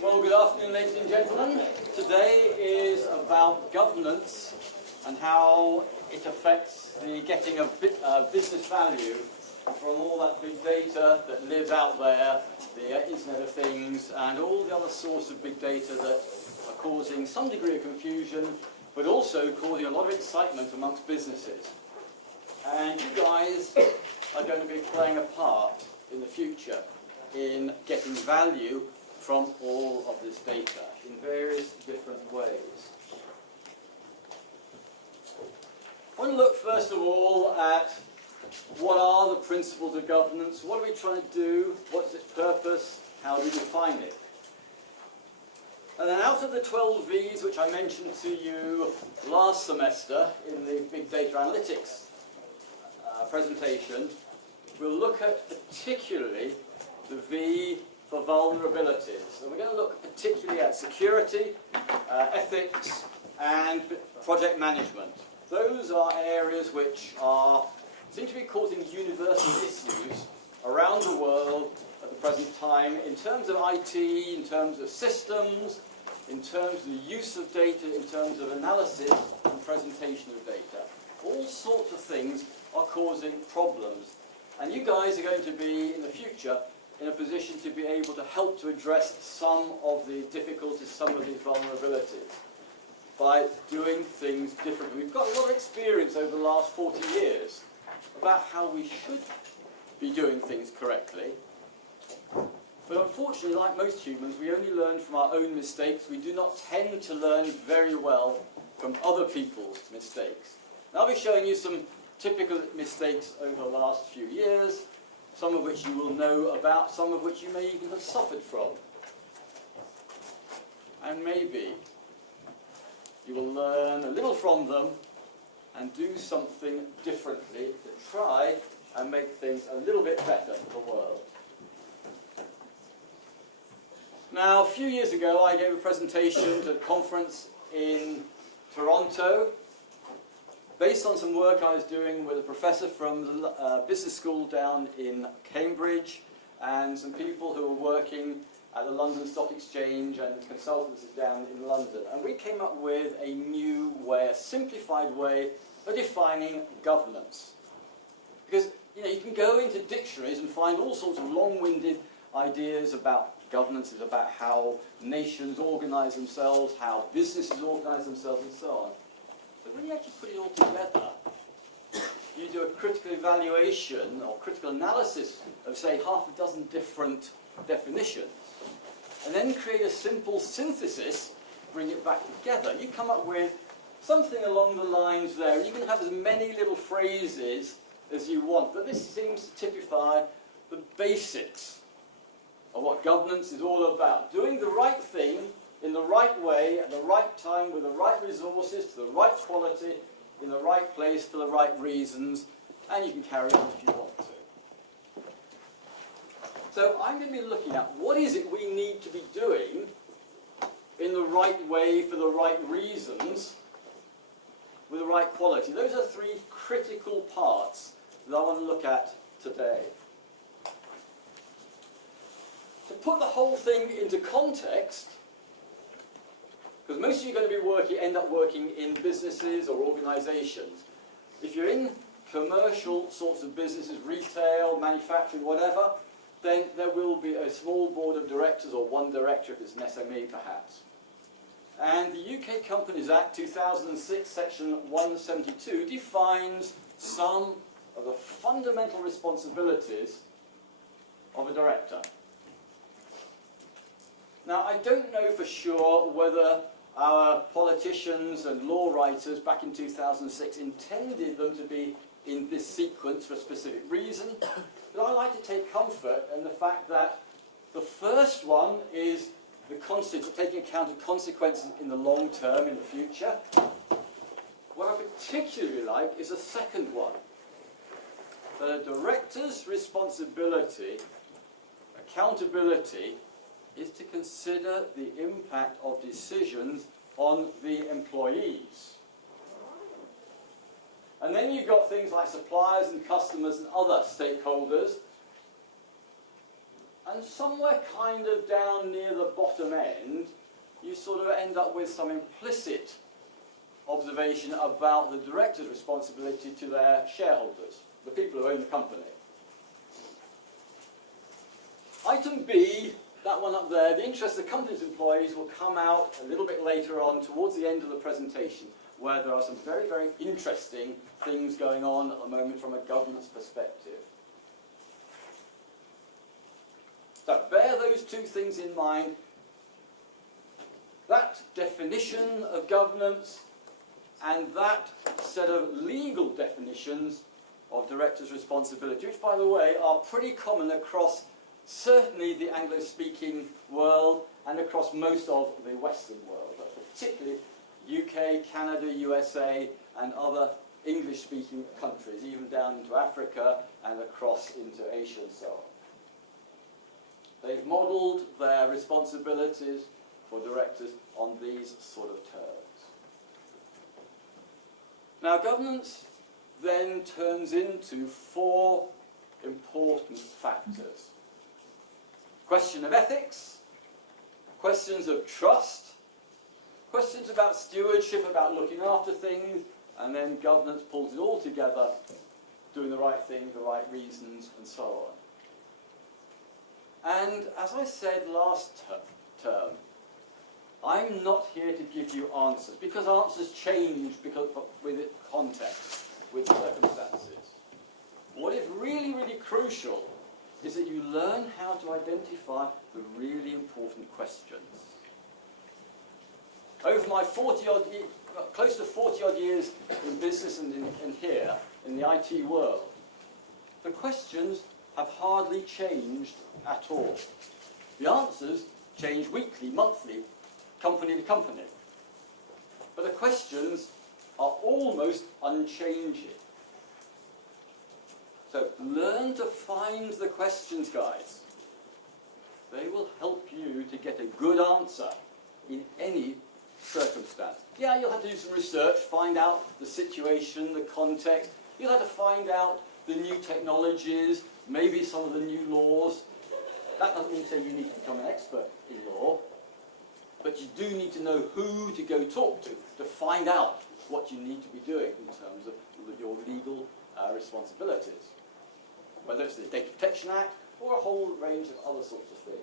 Well, good afternoon, ladies and gentlemen. Today is about governance and how it affects the getting of business value from all that big data that lives out there, the Internet of Things, and all the other sorts of big data that are causing some degree of confusion, but also causing a lot of excitement amongst businesses. And you guys are going to be playing a part in the future in getting value from all of this data in various different ways. I want to look first of all at what are the principles of governance, what are we trying to do, what's its purpose, how do we define it. And then out of the 12 V's which I mentioned to you last semester in the Big Data Analytics presentation, we'll look at particularly the V for vulnerabilities. And we're going to look particularly at security, ethics, and project management. Those are areas which seem to be causing universal issues around the world at the present time in terms of IT, in terms of systems, in terms of the use of data, in terms of analysis and presentation of data. All sorts of things are causing problems. And you guys are going to be, in the future, in a position to be able to help to address some of the difficulties, some of these vulnerabilities, by doing things differently. We've got a lot of experience over the last 40 years about how we should be doing things correctly. But unfortunately, like most humans, we only learn from our own mistakes. We do not tend to learn very well from other people's mistakes. And I'll be showing you some typical mistakes over the last few years, some of which you will know about, some of which you may even have suffered from. And maybe you will learn a little from them and do something differently to try and make things a little bit better for the world. Now, a few years ago, I gave a presentation to a conference in Toronto based on some work I was doing with a professor from the business school down in Cambridge and some people who were working at the London Stock Exchange and consultancies down in London. And we came up with a new way, a simplified way of defining governance. Because you can go into dictionaries and find all sorts of long-winded ideas about governance, is about how nations organize themselves, how businesses organize themselves, and so on. But when you actually put it all together, you do a critical evaluation or critical analysis of, say, half a dozen different definitions, and then create a simple synthesis, bring it back together. You come up with something along the lines there. You can have as many little phrases as you want, but this seems to typify the basics of what governance is all about. Doing the right thing in the right way, at the right time, with the right resources, to the right quality, in the right place, for the right reasons, and you can carry on if you want to. So I'm going to be looking at what is it we need to be doing in the right way, for the right reasons, with the right quality. Those are three critical parts that I want to look at today. To put the whole thing into context, because most of you are going to be end up working in businesses or organizations. If you're in commercial sorts of businesses, retail, manufacturing, whatever, then there will be a small board of directors or one director if it's an SME perhaps. And the UK Companies Act 2006 section 172 defines some of the fundamental responsibilities of a director. Now, I don't know for sure whether our politicians and law writers back in 2006 intended them to be in this sequence for a specific reason, but I like to take comfort in the fact that the first one is the taking account of consequences in the long term, in the future. What I particularly like is the second one, that a director's responsibility, accountability, is to consider the impact of decisions on the employees. And then you've got things like suppliers and customers and other stakeholders. And somewhere kind of down near the bottom end, you sort of end up with some implicit observation about the director's responsibility to their shareholders, the people who own the company. Item B, that one up there, the interest of the company's employees will come out a little bit later on towards the end of the presentation, where there are some very, very interesting things going on at the moment from a governance perspective. So bear those two things in mind. That definition of governance and that set of legal definitions of director's responsibility, which, by the way, are pretty common across certainly the Anglo-speaking world and across most of the Western world, but particularly UK, Canada, USA, and other English-speaking countries, even down into Africa and across into Asia and so on. They've modelled their responsibilities for directors on these sort of terms. Now, governance then turns into four important factors. Question of ethics, questions of trust, questions about stewardship, about looking after things, and then governance pulls it all together, doing the right thing, the right reasons, and so on. And as I said last term, I'm not here to give you answers, because answers change with context, with circumstances. What is really, really crucial is that you learn how to identify the really important questions. Over my close to 40-odd years in business and here, in the IT world, the questions have hardly changed at all. The answers change weekly, monthly, company to company. But the questions are almost unchanging. So learn to find the questions, guys. They will help you to get a good answer in any circumstance. Yeah, you'll have to do some research, find out the situation, the context. You'll have to find out the new technologies, maybe some of the new laws. That doesn't mean to say you need to become an expert in law, but you do need to know who to go talk to find out what you need to be doing in terms of your legal responsibilities, whether it's the Data Protection Act or a whole range of other sorts of things.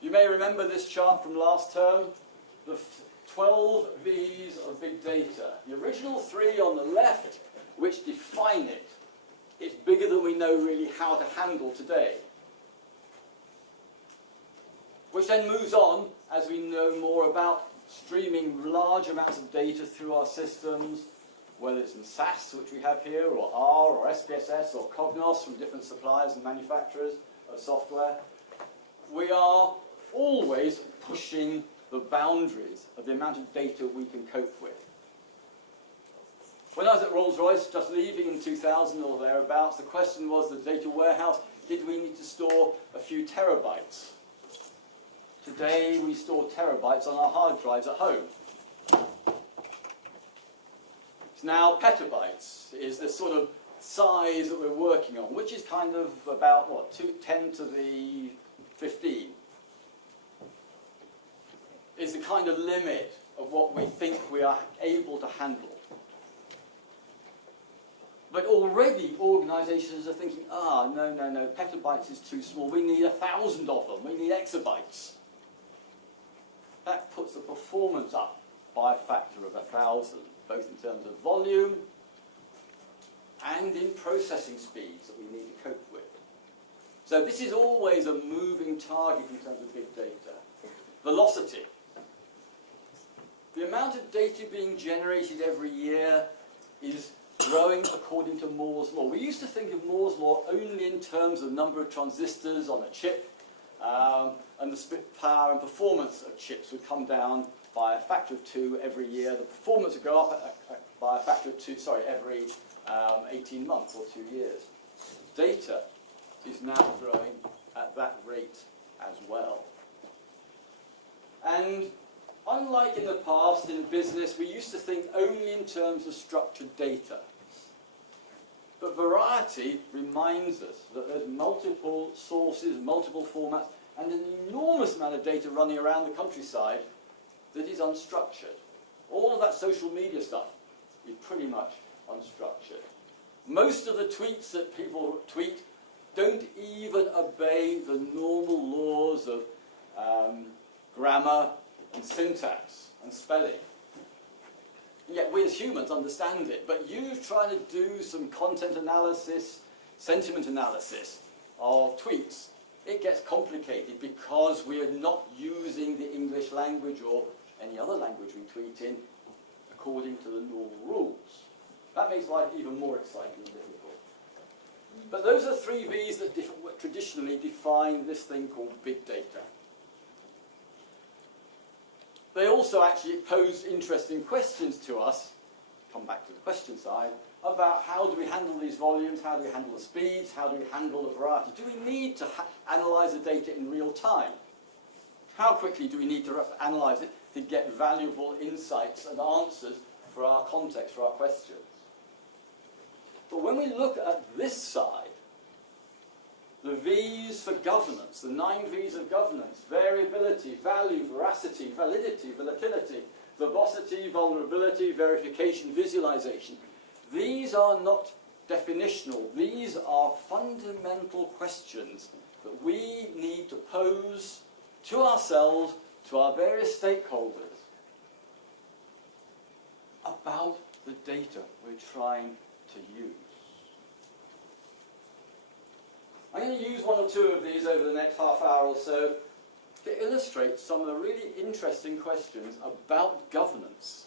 You may remember this chart from last term, the 12 V's of big data. The original 3 on the left, which define it. It's bigger than we know really how to handle today. Which then moves on as we know more about streaming large amounts of data through our systems, whether it's in SAS, which we have here, or R, or SPSS, or Cognos from different suppliers and manufacturers of software. We are always pushing the boundaries of the amount of data we can cope with. When I was at Rolls-Royce, just leaving in 2000 or thereabouts, the question was the data warehouse, did we need to store a few terabytes? Today we store terabytes on our hard drives at home. It's now petabytes is the sort of size that we're working on, which is kind of about, what, 10 to the 15. Is the kind of limit of what we think we are able to handle. But already organizations are thinking, no, petabytes is too small. We need 1,000 of them. We need exabytes. That puts the performance up by a factor of 1,000, both in terms of volume and in processing speeds that we need to cope with. So this is always a moving target in terms of big data. Velocity. The amount of data being generated every year is growing according to Moore's law. We used to think of Moore's law only in terms of number of transistors on a chip, and the power and performance of chips would come down by a factor of 2 every year. The performance would go up by a factor of 2, every 18 months or 2 years. Data is now growing at that rate as well. And unlike in the past in business, we used to think only in terms of structured data. But Veracity reminds us that there's multiple sources, multiple formats, and an enormous amount of data running around the countryside that is unstructured. All of that social media stuff is pretty much unstructured. Most of the tweets that people tweet don't even obey the normal laws of grammar and syntax and spelling. And yet we as humans understand it, but you trying to do some content analysis, sentiment analysis of tweets, it gets complicated because we are not using the English language or any other language we tweet in according to the normal rules. That makes life even more exciting and difficult. But those are three V's that traditionally define this thing called big data. They also actually pose interesting questions to us, come back to the question side, about how do we handle these volumes, how do we handle the speeds, how do we handle the variety. Do we need to analyse the data in real time? How quickly do we need to analyse it to get valuable insights and answers for our context, for our questions? But when we look at this side, the V's for governance, the 9 V's of governance, variability, value, veracity, validity, volatility, verbosity, vulnerability, verification, visualization, these are not definitional. These are fundamental questions that we need to pose to ourselves, to our various stakeholders, about the data we're trying to use. I'm going to use one or two of these over the next half hour or so to illustrate some of the really interesting questions about governance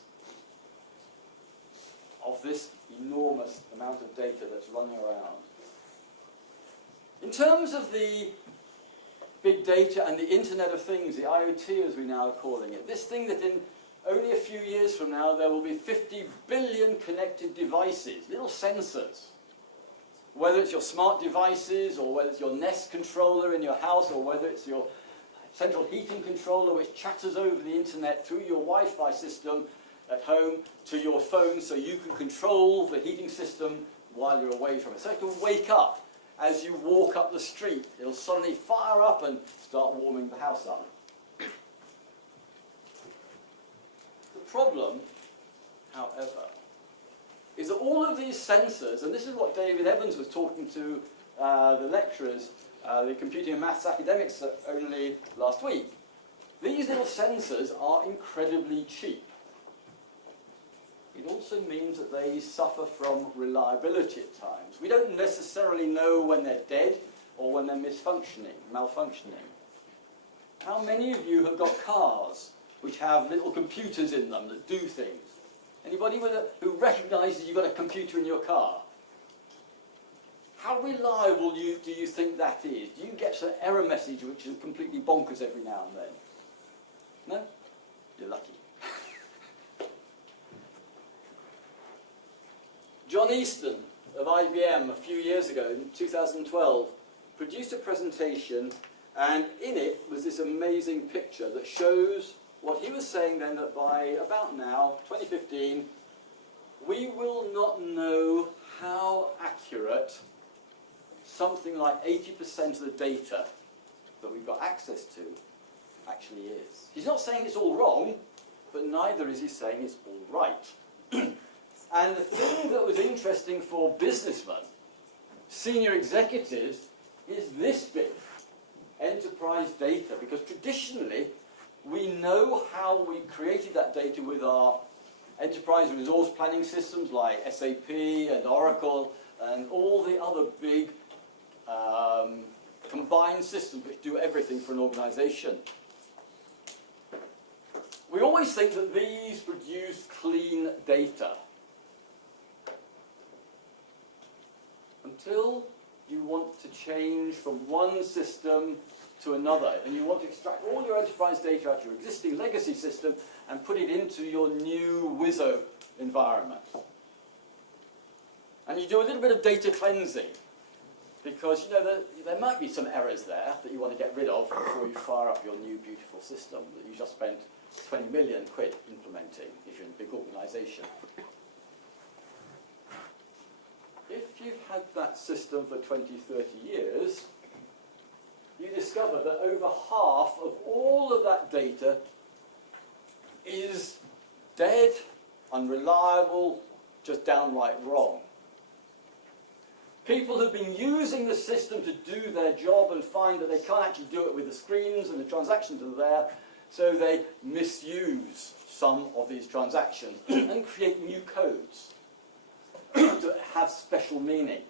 of this enormous amount of data that's running around. In terms of the big data and the Internet of Things, the IoT as we now are calling it, this thing that in only a few years from now there will be 50 billion connected devices, little sensors. Whether it's your smart devices, or whether it's your Nest controller in your house, or whether it's your central heating controller which chatters over the internet through your Wi-Fi system at home to your phone so you can control the heating system while you're away from it. So it can wake up as you walk up the street. It'll suddenly fire up and start warming the house up. The problem, however, is that all of these sensors, and this is what David Evans was talking to the lecturers, the computing and maths academics only last week, these little sensors are incredibly cheap. It also means that they suffer from reliability at times. We don't necessarily know when they're dead or when they're malfunctioning. How many of you have got cars which have little computers in them that do things? Anybody who recognises you've got a computer in your car? How reliable do you think that is? Do you get an error message which is completely bonkers every now and then? No? You're lucky. John Easton of IBM a few years ago, in 2012, produced a presentation, and in it was this amazing picture that shows what he was saying then, that by about now, 2015, we will not know how accurate something like 80% of the data that we've got access to actually is. He's not saying it's all wrong, but neither is he saying it's all right. And the thing that was interesting for businessmen, senior executives, is this bit, enterprise data, because traditionally we know how we created that data with our enterprise resource planning systems like SAP and Oracle and all the other big combined systems which do everything for an organization. We always think that these produce clean data. Until you want to change from one system to another, and you want to extract all your enterprise data out of your existing legacy system and put it into your new Wizzo environment. And you do a little bit of data cleansing, because you know there might be some errors there that you want to get rid of before you fire up your new beautiful system that you just spent 20 million quid implementing if you're in a big organisation. If if you've had that system for 20, 30 years, you discover that over half of all of that data is dead, unreliable, just downright wrong. People have been using the system to do their job and find that they can't actually do it with the screens and the transactions are there, so they misuse some of these transactions and create new codes to have special meaning,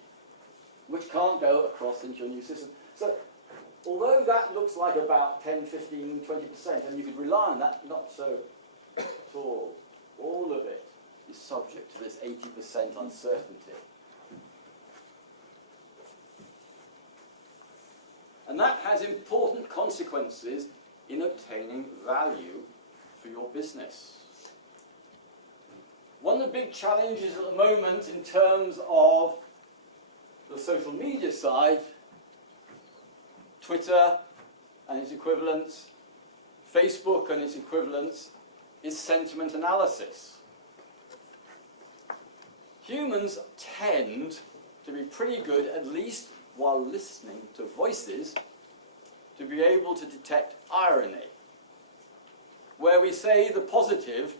which can't go across into your new system. So, although that looks like about 10, 15, 20%, and you could rely on that, not so at all. All of it is subject to this 80% uncertainty. And that has important consequences in obtaining value for your business. One of the big challenges at the moment in terms of the social media side, Twitter and its equivalents, Facebook and its equivalents, is sentiment analysis. Humans tend to be pretty good, at least while listening to voices, to be able to detect irony, where we say the positive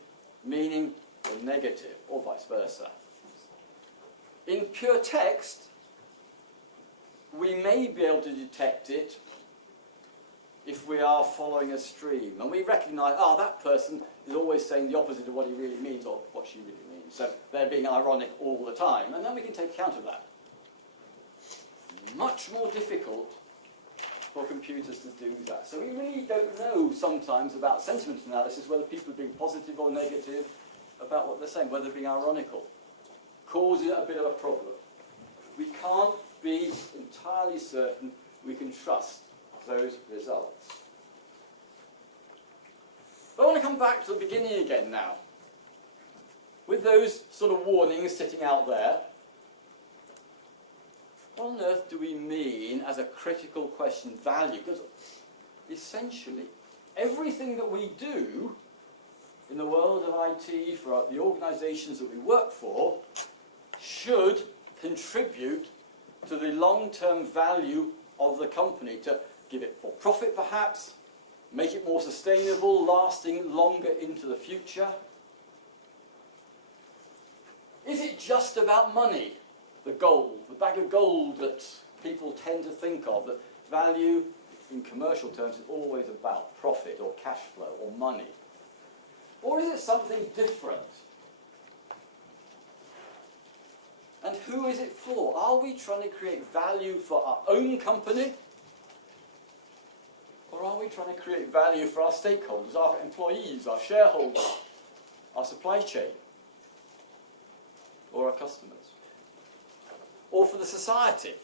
meaning the negative, or vice versa. In pure text, we may be able to detect it if we are following a stream, and we recognise, that person is always saying the opposite of what he really means, or what she really means, so they're being ironic all the time, and then we can take account of that. Much more difficult for computers to do that. So we really don't know sometimes about sentiment analysis, whether people are being positive or negative about what they're saying, whether they're being ironical. Causes a bit of a problem. We can't be entirely certain we can trust those results. But I want to come back to the beginning again now. With those sort of warnings sitting out there, what on earth do we mean as a critical question value? Because essentially, everything that we do in the world of IT, for the organisations that we work for, should contribute to the long-term value of the company, to give it more profit perhaps, make it more sustainable, lasting longer into the future. Is it just about money? The gold, the bag of gold that people tend to think of, that value in commercial terms is always about profit or cash flow or money? Or is it something different? And who is it for? Are we trying to create value for our own company? Or are we trying to create value for our stakeholders, our employees, our shareholders, our supply chain, or our customers? Or for the society?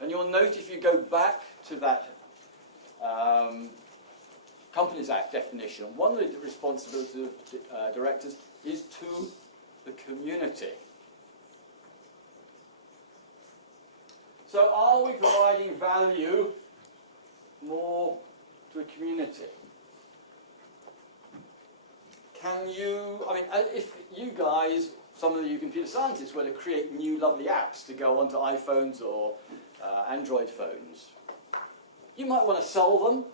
And you'll note if you go back to that Companies Act definition, one of the responsibilities of directors is to the community. So are we providing value more to a community? Can you, if you guys, some of you computer scientists, were to create new lovely apps to go onto iPhones or Android phones, you might want to sell them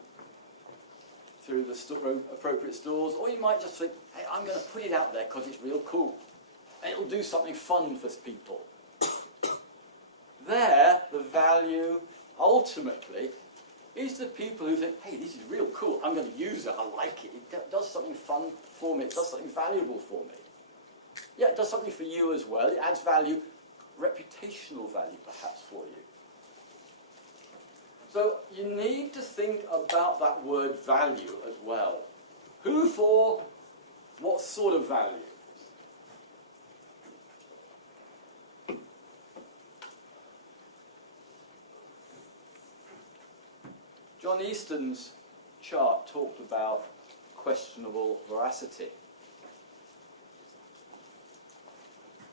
through the appropriate stores, or you might just think, hey, I'm going to put it out there because it's real cool. And it'll do something fun for people. There, the value, ultimately, is the people who think, hey, this is real cool, I'm going to use it, I like it, it does something fun for me, it does something valuable for me. Yeah, it does something for you as well, it adds value, reputational value perhaps for you. So you need to think about that word value as well. Who for what sort of value? John Easton's chart talked about questionable veracity.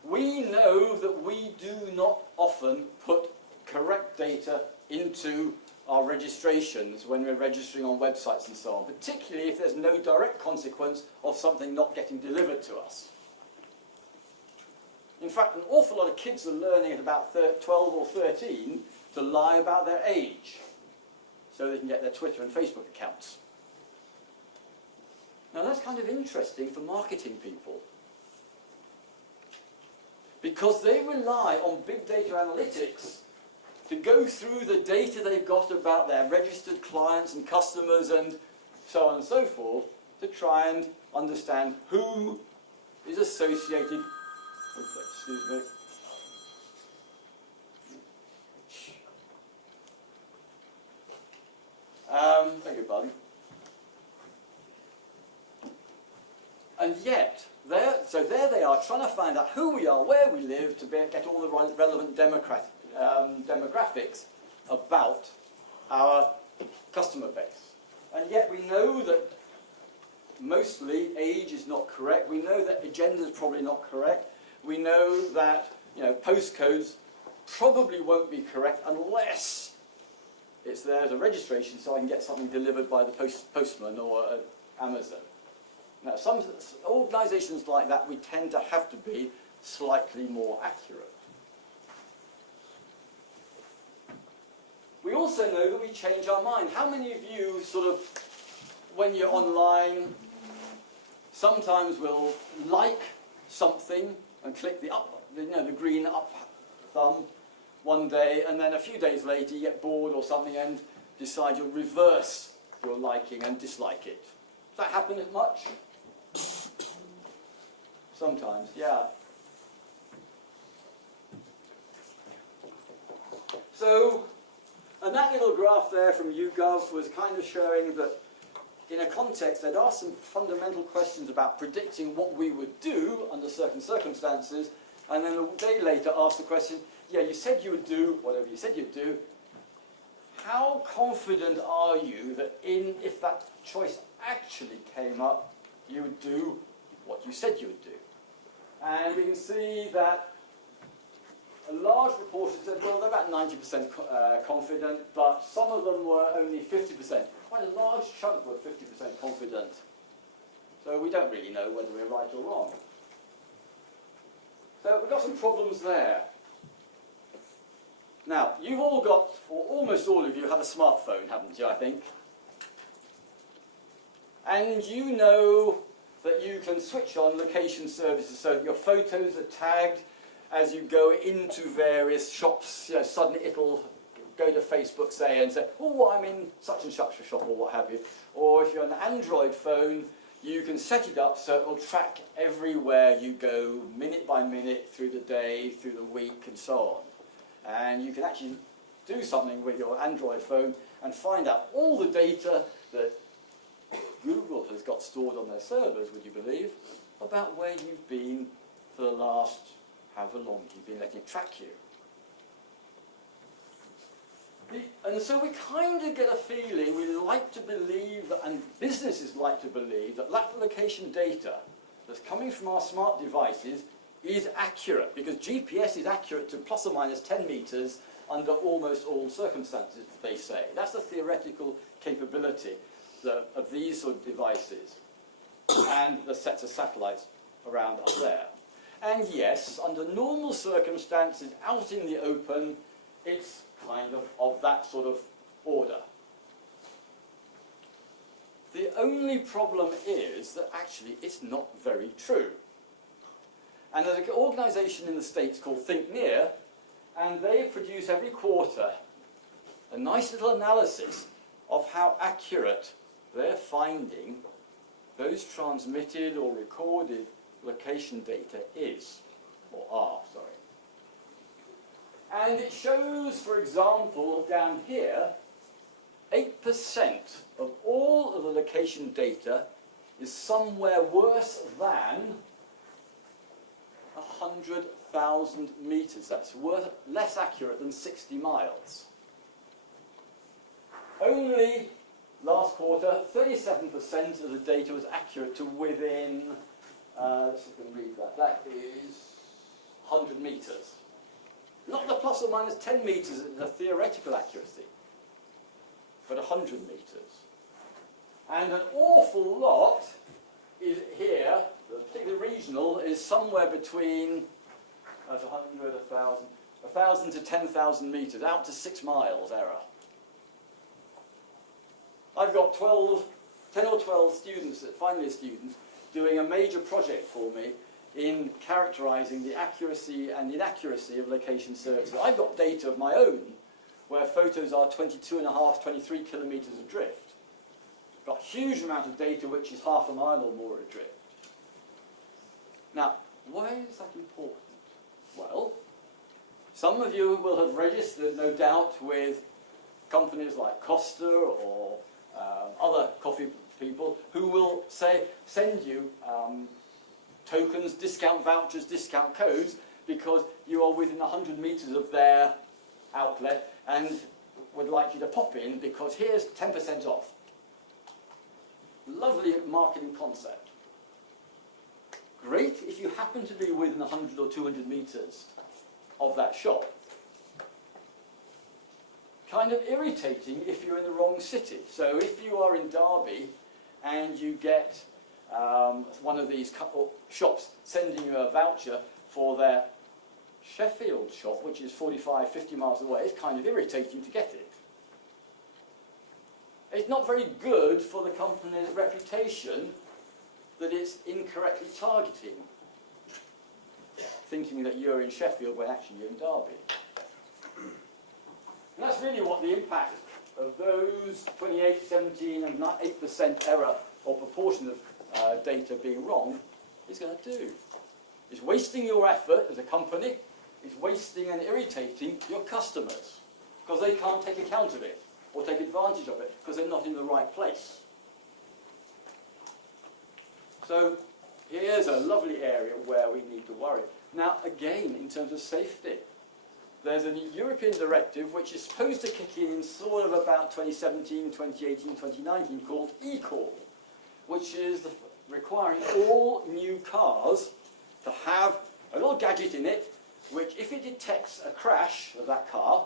We know that we do not often put correct data into our registrations when we're registering on websites and so on, particularly if there's no direct consequence of something not getting delivered to us. In fact, an awful lot of kids are learning at about 12 or 13 to lie about their age so they can get their Twitter and Facebook accounts. Now that's kind of interesting for marketing people, because they rely on big data analytics to go through the data they've got about their registered clients and customers and so on and so forth to try and understand who is associated. Excuse me. Beg your pardon. And yet, there they are, trying to find out who we are, where we live, to get all the relevant demographics about our customer base. And yet we know that mostly age is not correct. We know that agenda is probably not correct. We know that postcodes probably won't be correct unless it's there as a registration so I can get something delivered by the postman or Amazon. Now, some organisations like that, we tend to have to be slightly more accurate. We also know that we change our mind. How many of you sort of, when you're online, sometimes will like something and click the green up thumb one day, and then a few days later you get bored or something and decide you'll reverse your liking and dislike it? Does that happen much? Sometimes, yeah. So, and that little graph there from YouGov was kind of showing that in a context they'd asked some fundamental questions about predicting what we would do under certain circumstances, and then a day later asked the question, yeah, you said you would do whatever you said you'd do. How confident are you that if that choice actually came up, you would do what you said you would do? And we can see that a large proportion said, well, they're about 90% confident, but some of them were only 50%. Quite a large chunk were 50% confident. So we don't really know whether we're right or wrong. So we've got some problems there. Now, you've all got, or almost all of you have a smartphone, haven't you, I think? And you know that you can switch on location services so that your photos are tagged as you go into various shops. Suddenly it'll go to Facebook, say, and say, oh, I'm in such and such a shop, or what have you. Or if you're an Android phone, you can set it up so it will track everywhere you go, minute by minute, through the day, through the week, and so on. And you can actually do something with your Android phone and find out all the data that Google has got stored on their servers, would you believe, about where you've been for the last however long you've been letting it track you. And so we kind of get a feeling, we like to believe, and businesses like to believe, that location data that's coming from our smart devices is accurate, because GPS is accurate to plus or minus 10 meters under almost all circumstances, they say. That's the theoretical capability of these sort of devices and the sets of satellites around up there. And yes, under normal circumstances, out in the open, it's kind of that sort of order. The only problem is that actually it's not very true. And there's an organisation in the States called Think Near, and they produce every quarter a nice little analysis of how accurate they're finding those transmitted or recorded location data is, or are, sorry. And it shows, for example, down here, 8% of all of the location data is somewhere worse than 100,000 meters. That's less accurate than 60 miles. Only last quarter, 37% of the data was accurate to within, let's see if we can read that, that is 100 meters. Not the plus or minus 10 meters in the theoretical accuracy, but 100 meters. And an awful lot is here, particularly regional, is somewhere between 1,000 to 10,000 meters, out to 6 miles error. I've got 10 or 12 students, final year students, doing a major project for me in characterizing the accuracy and inaccuracy of location services. I've got data of my own where photos are 22.5, 23 kilometers adrift. Got a huge amount of data which is half a mile or more adrift. Now, why is that important? Well, some of you will have registered, no doubt, with companies like Costa or other coffee people who will send you tokens, discount vouchers, discount codes because you are within 100 meters of their outlet and would like you to pop in because here's 10% off. Lovely marketing concept. Great if you happen to be within 100 or 200 meters of that shop. Kind of irritating if you're in the wrong city. So if you are in Derby and you get one of these shops sending you a voucher for their Sheffield shop, which is 45, 50 miles away, it's kind of irritating to get it. It's not very good for the company's reputation that it's incorrectly targeting, thinking that you're in Sheffield when actually you're in Derby. And that's really what the impact of those 28, 17 and 8% error or proportion of data being wrong is going to do. It's wasting your effort as a company, it's wasting and irritating your customers because they can't take account of it or take advantage of it because they're not in the right place. So here's a lovely area where we need to worry. Now again, in terms of safety, there's a European directive which is supposed to kick in sort of about 2017, 2018, 2019 called eCall, which is requiring all new cars to have a little gadget in it which, if it detects a crash of that car,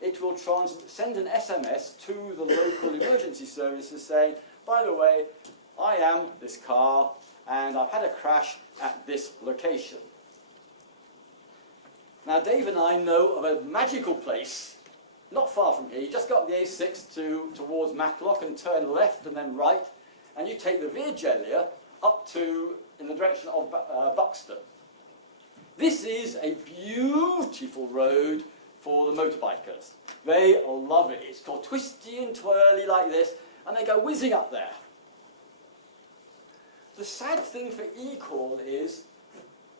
it will send an SMS to the local emergency services saying, by the way, I am this car and I've had a crash at this location. Now Dave and I know of a magical place not far from here. You just go up the A6 towards Matlock and turn left and then right, and you take the Visualisation up to in the direction of Buxton. This is a beautiful road for the motorbikers. They love it. It's got twisty and twirly like this, and they go whizzing up there. The sad thing for eCall is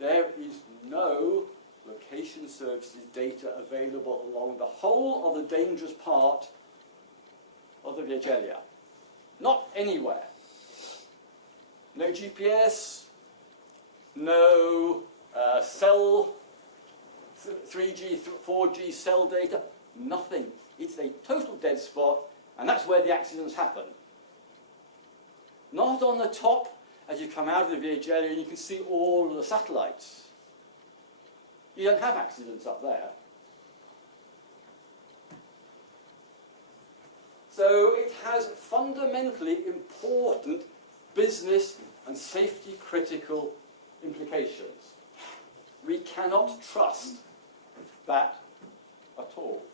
there is no location services data available along the whole of the dangerous part of the Visualisation. Not anywhere. No GPS, no cell, 3G, 4G cell data, nothing. It's a total dead spot, and that's where the accidents happen. Not on the top, as you come out of the Visualisation and you can see all of the satellites. You don't have accidents up there. So it has fundamentally important business and safety critical implications. We cannot trust that at all.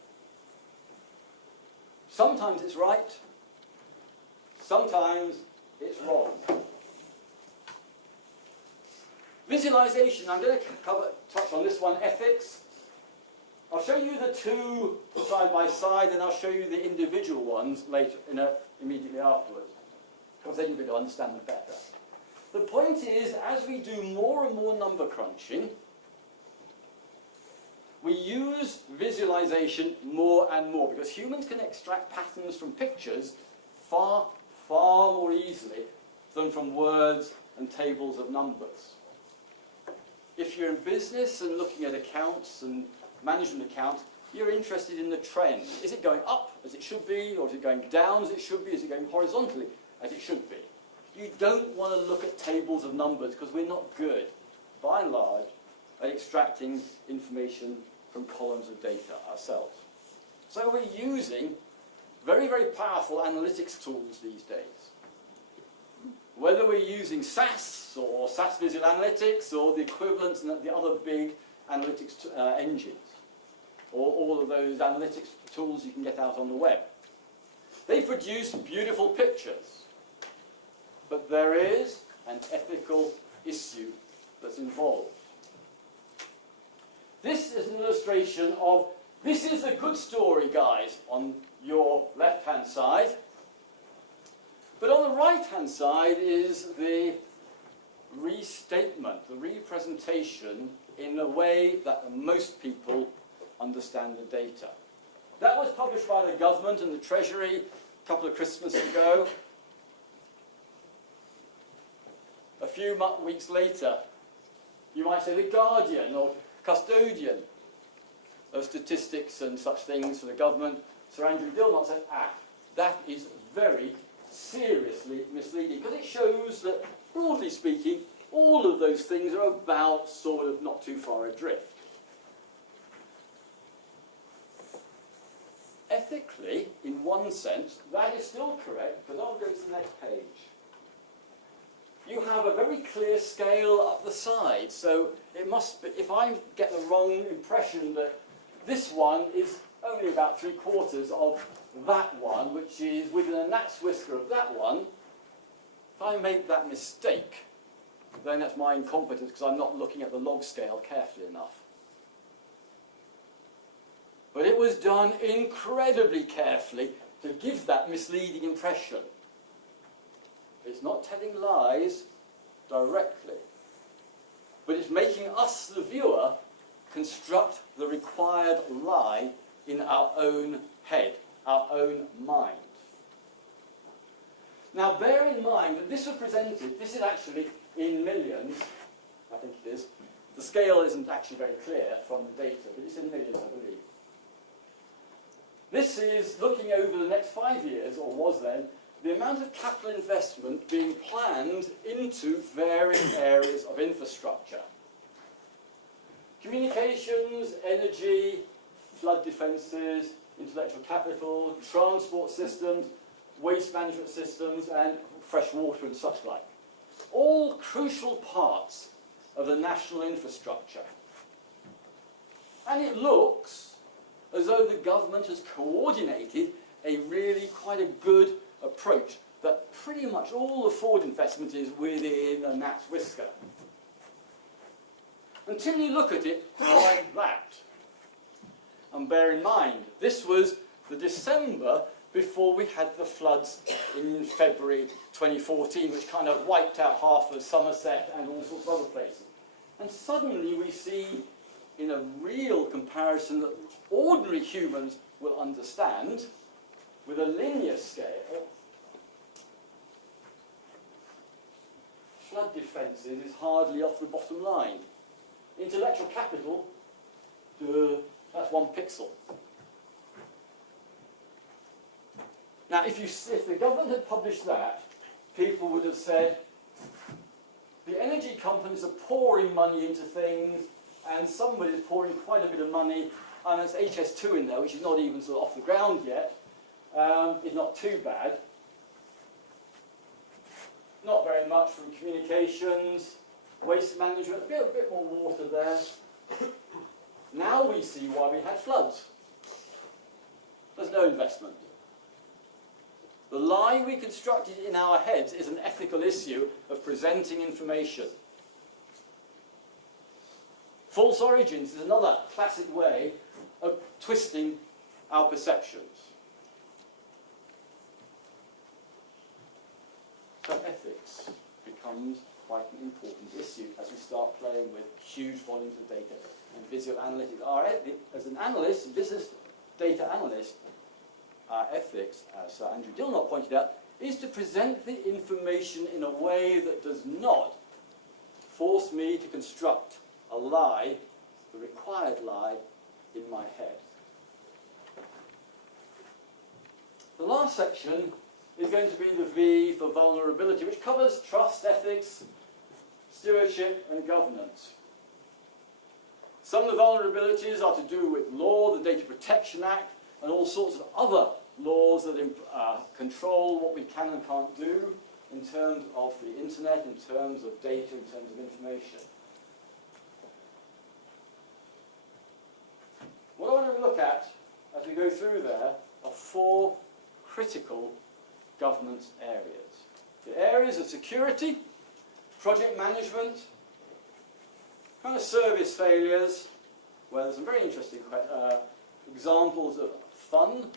Sometimes it's right, sometimes it's wrong. Visualization, I'm going to touch on this one, ethics. I'll show you the two side by side and I'll show you the individual ones later, immediately afterwards, because then you'll be able to understand them better. The point is, as we do more and more number crunching, we use visualization more and more, because humans can extract patterns from pictures far, far more easily than from words and tables of numbers. If you're in business and looking at accounts and management accounts, you're interested in the trend. Is it going up as it should be, or is it going down as it should be? Is it going horizontally as it should be? You don't want to look at tables of numbers because we're not good, by and large, at extracting information from columns of data ourselves. So we're using very, very powerful analytics tools these days. Whether we're using SAS or SAS Visual Analytics or the equivalents and the other big analytics engines. or all of those analytics tools you can get out on the web. They produce beautiful pictures, but there is an ethical issue that's involved. This is an illustration of, this is a good story, guys, on your left-hand side. But on the right-hand side is the restatement, the representation in a way that most people understand the data. That was published by the government and the Treasury a couple of Christmases ago. A few weeks later, you might say the Guardian or custodian of statistics and such things for the government, Sir Andrew Dilnot, said, that is very seriously misleading, because it shows that, broadly speaking, all of those things are about sort of not too far adrift. Ethically, in one sense, that is still correct, but I'll go to the next page. You have a very clear scale up the side, so it must be, if I get the wrong impression that this one is only about 3/4 of that one, which is within a gnat's whisker of that one, if I make that mistake, then that's my incompetence because I'm not looking at the log scale carefully enough. But it was done incredibly carefully to give that misleading impression. It's not telling lies directly, but it's making us, the viewer, construct the required lie in our own head, our own mind. Now bear in mind that this was presented, this is actually in millions, I think it is. The scale isn't actually very clear from the data, but it's in millions, I believe. This is looking over the next 5 years, or was then, the amount of capital investment being planned into various areas of infrastructure. Communications, energy, flood defences, intellectual capital, transport systems, waste management systems, and fresh water and such like. All crucial parts of the national infrastructure. And it looks as though the government has coordinated a really quite a good approach, that pretty much all the forward investment is within a gnat's whisker. Until you look at it like that. And bear in mind, this was the December before we had the floods in February 2014, which kind of wiped out half of Somerset and all sorts of other places. And suddenly we see, in a real comparison that ordinary humans will understand, with a linear scale, flood defences is hardly off the bottom line. Intellectual capital, that's 1 pixel. Now, if the government had published that, people would have said, the energy companies are pouring money into things, and somebody is pouring quite a bit of money, and there's HS2 in there, which is not even sort of off the ground yet. It's not too bad. Not very much from communications, waste management, a bit more water there. Now we see why we had floods. There's no investment. The lie we constructed in our heads is an ethical issue of presenting information. False origins is another classic way of twisting our perceptions. So ethics becomes quite an important issue as we start playing with huge volumes of data and visual analytics. As an analyst, business data analyst, our ethics, as Sir Andrew Dilnot pointed out, is to present the information in a way that does not force me to construct a lie, the required lie, in my head. The last section is going to be the V for vulnerability, which covers trust, ethics, stewardship, and governance. Some of the vulnerabilities are to do with law, the Data Protection Act, and all sorts of other laws that control what we can and can't do in terms of the internet, in terms of data, in terms of information. What I want to through there are 4 critical governance areas. The areas of security, project management, kind of service failures, where there's some very interesting examples of fun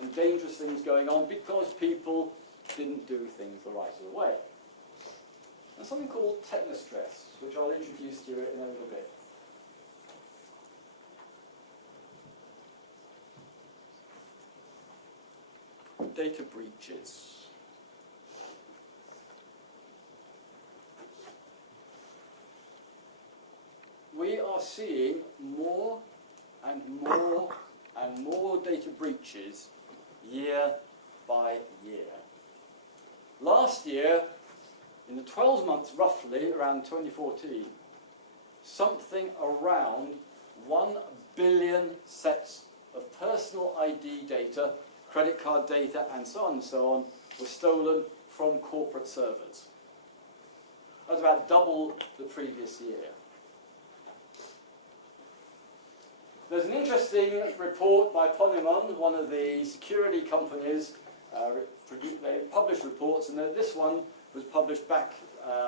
and dangerous things going on because people didn't do things the right sort of way. And something called technostress, which I'll introduce to you in a little bit. Data breaches. We are seeing more and more and more data breaches year by year. Last year, in the 12 months roughly, around 2014, something around 1 billion sets of personal ID data, credit card data, and so on, were stolen from corporate servers. That's about double the previous year. There's an interesting report by Ponemon, one of the security companies. They publish reports, and this one was published back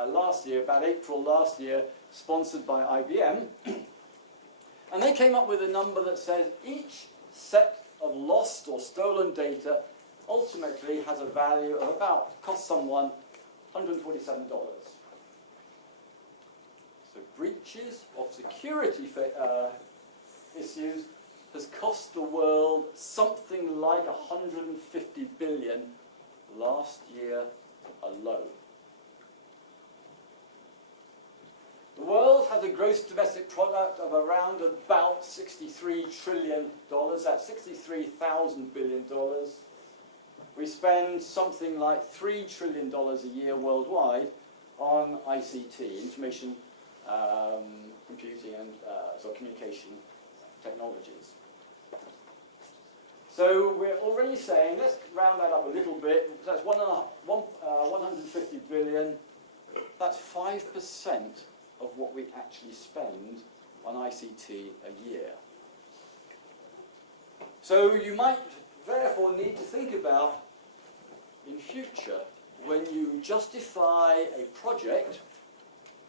last year, about April last year, sponsored by IBM. And they came up with a number that says each set of lost or stolen data ultimately has a value of about, cost someone $147. So breaches of security issues has cost the world something like 150 billion last year alone. The world has a gross domestic product of around about $63 trillion. That's $63,000 billion. We spend something like $3 trillion a year worldwide on ICT, information, computing, and communication technologies. So we're already saying, let's round that up a little bit. That's 150 billion. That's 5% of what we actually spend on ICT a year. So you might therefore need to think about, in future, when you justify a project,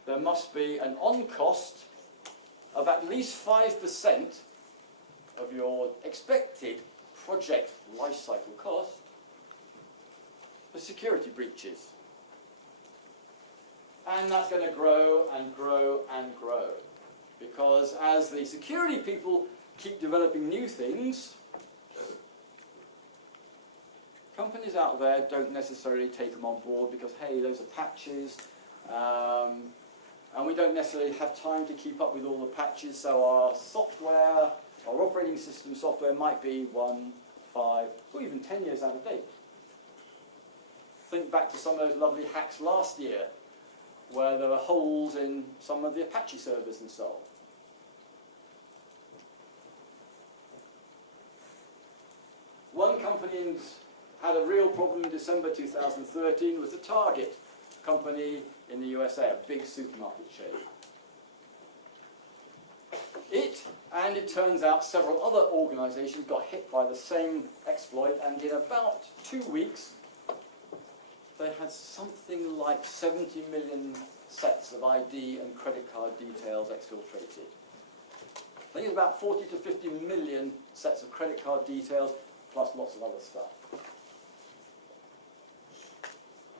there must be an on-cost of at least 5% of your expected project lifecycle cost for security breaches. And that's going to grow and grow and grow. Because as the security people keep developing new things, companies out there don't necessarily take them on board because, hey, those are patches, and we don't necessarily have time to keep up with all the patches, so our software, our operating system software might be 1, 5, or even 10 years out of date. Think back to some of those lovely hacks last year, where there were holes in some of the Apache servers and so on. One company had a real problem in December 2013 was the Target company in the USA, a big supermarket chain. It turns out several other organizations got hit by the same exploit, and in about 2 weeks they had something like 70 million sets of ID and credit card details exfiltrated. I think it's about 40 to 50 million sets of credit card details, plus lots of other stuff.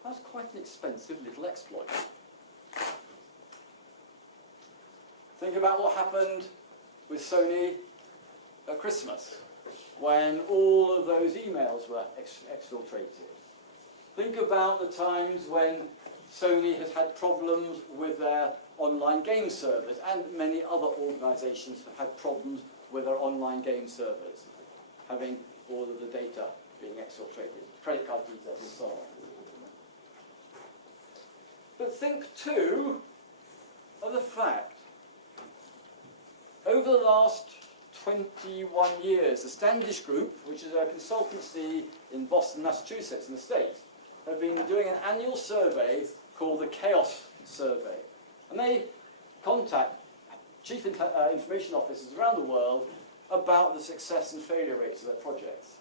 That's quite an expensive little exploit. Think about what happened with Sony at Christmas, when all of those emails were exfiltrated. Think about the times when Sony has had problems with their online game servers, and many other organizations have had problems with their online game servers, having all of the data being exfiltrated, credit card details and so on. But think too of the fact, over the last 21 years, the Standish Group, which is a consultancy in Boston, Massachusetts in the States, have been doing an annual survey called the Chaos Survey. And they contact chief information officers around the world about the success and failure rates of their projects.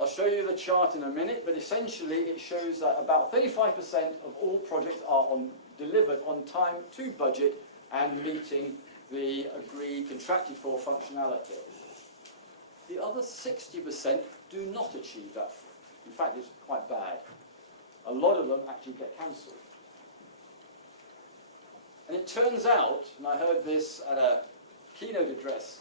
I'll show you the chart in a minute, but essentially it shows that about 35% of all projects are delivered on time, to budget, and meeting the agreed contracted for functionality. The other 60% do not achieve that. In fact, it's quite bad. A lot of them actually get cancelled. And it turns out, and I heard this at a keynote address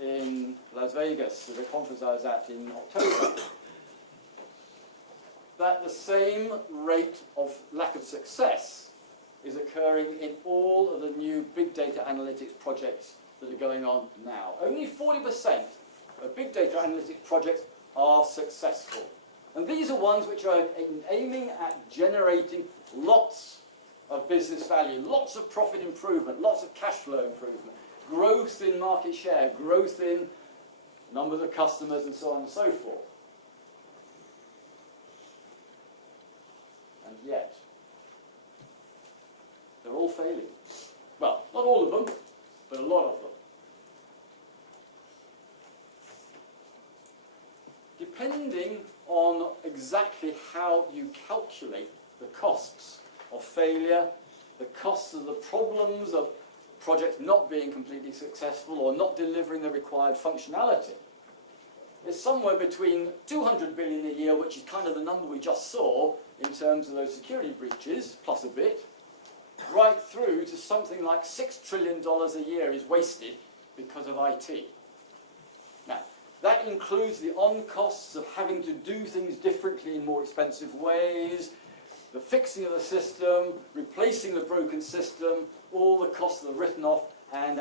in Las Vegas, at a conference I was at in October, that the same rate of lack of success is occurring in all of the new big data analytics projects that are going on now. Only 40% of big data analytics projects are successful. And these are ones which are aiming at generating lots of business value, lots of profit improvement, lots of cash flow improvement, growth in market share, growth in numbers of customers, and so on and so forth. And yet, they're all failing. Well, not all of them, but a lot of them. Depending on exactly how you calculate the costs of failure, the costs of the problems of projects not being completely successful or not delivering the required functionality, it's somewhere between 200 billion a year, which is kind of the number we just saw in terms of those security breaches, plus a bit, right through to something like $6 trillion a year is wasted because of IT. Now, that includes the on-costs of having to do things differently in more expensive ways, the fixing of the system, replacing the broken system, all the costs that are written off, and.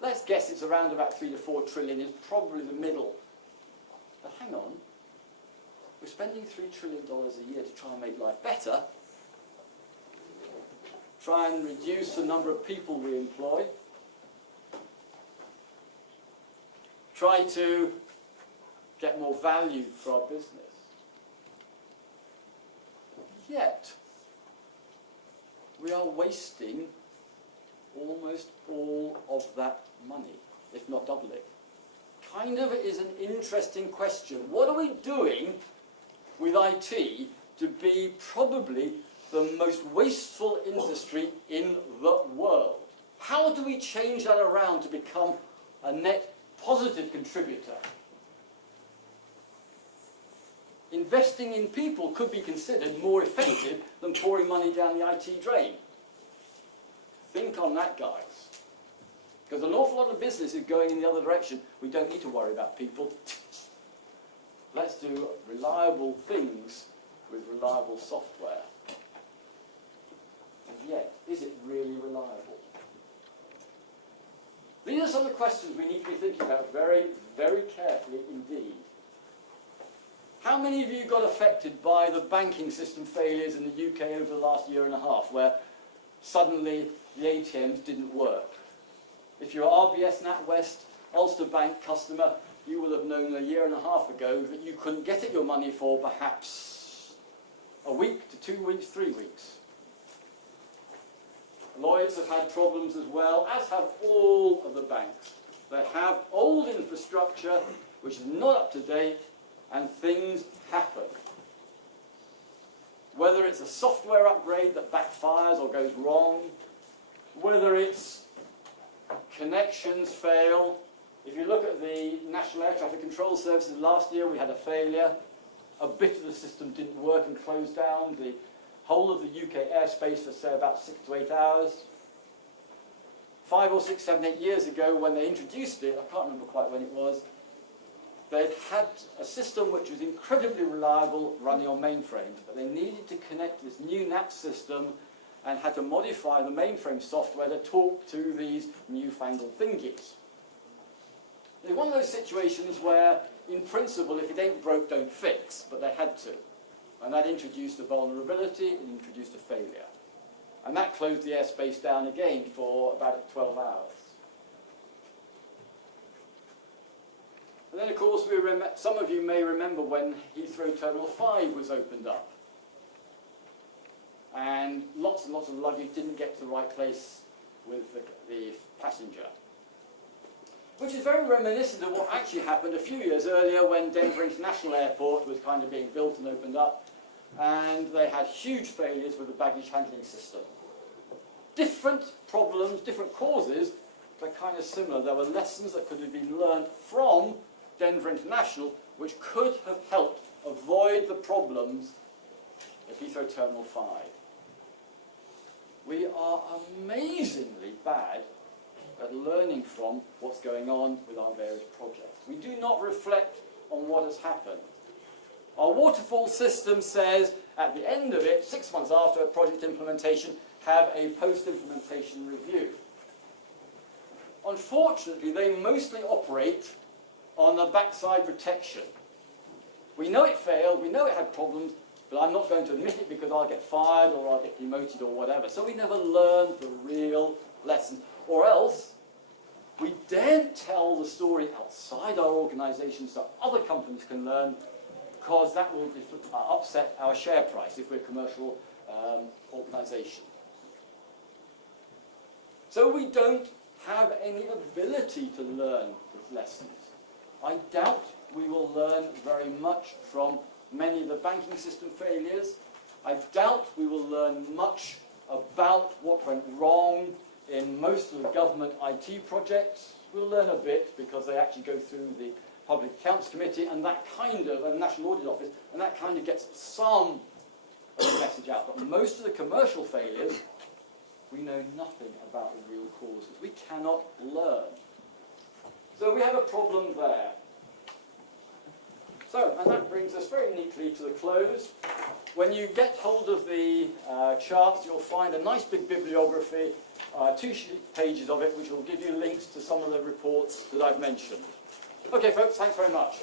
Let's guess it's around about 3 to 4 trillion is probably the middle. But hang on, we're spending $3 trillion a year to try and make life better, try and reduce the number of people we employ, try to get more value for our business. Yet, we are wasting almost all of that money, if not double it. Kind of is an interesting question. What are we doing with IT to be probably the most wasteful industry in the world? How do we change that around to become a net positive contributor? Investing in people could be considered more effective than pouring money down the IT drain. Think on that, guys. Because an awful lot of business is going in the other direction. We don't need to worry about people. Let's do reliable things with reliable software. And yet, is it really reliable? These are some of the questions we need to be thinking about very, very carefully indeed. How many of you got affected by the banking system failures in the UK over the last year and a half, where suddenly the ATMs didn't work? If you're an RBS NatWest Ulster Bank customer, you will have known a year and a half ago that you couldn't get at your money for perhaps a week to 2 weeks, 3 weeks. Lloyds have had problems as well, as have all of the banks. They have old infrastructure which is not up to date, and things happen. Whether it's a software upgrade that backfires or goes wrong, whether it's connections fail. If you look at the National Air Traffic Control Services last year, we had a failure. A bit of the system didn't work and closed down. The whole of the UK airspace for, say, about 6 to 8 hours. 5 or 6, 7, 8 years ago, when they introduced it, I can't remember quite when it was, they'd had a system which was incredibly reliable running on mainframes, but they needed to connect this new NAP system and had to modify the mainframe software to talk to these newfangled thingies. It's one of those situations where, in principle, if it ain't broke, don't fix, but they had to. And that introduced a vulnerability and introduced a failure. And that closed the airspace down again for about 12 hours. And then, of course, some of you may remember when Heathrow Terminal 5 was opened up. And lots of luggage didn't get to the right place with the passenger. Which is very reminiscent of what actually happened a few years earlier when Denver International Airport was kind of being built and opened up, and they had huge failures with the baggage handling system. Different problems, different causes, but kind of similar. There were lessons that could have been learned from Denver International which could have helped avoid the problems at Heathrow Terminal 5. We are amazingly bad at learning from what's going on with our various projects. We do not reflect on what has happened. Our waterfall system says at the end of it, 6 months after a project implementation, have a post-implementation review. Unfortunately, they mostly operate on the backside protection. We know it failed, we know it had problems, but I'm not going to admit it because I'll get fired or I'll get demoted or whatever. So we never learned the real lesson. Or else, we daren't tell the story outside our organisation so other companies can learn, because that will upset our share price if we're a commercial organisation. So we don't have any ability to learn the lessons. I doubt we will learn very much from many of the banking system failures. I doubt we will learn much about what went wrong in most of the government IT projects. We'll learn a bit because they actually go through the Public Accounts Committee and that kind of, and National Audit Office, and that kind of gets some of the message out. But most of the commercial failures, we know nothing about the real causes. We cannot learn. So we have a problem there. So, and that brings us very neatly to the close. When you get hold of the charts, you'll find a nice big bibliography, 2 pages of it, which will give you links to some of the reports that I've mentioned. Okay, folks, thanks very much.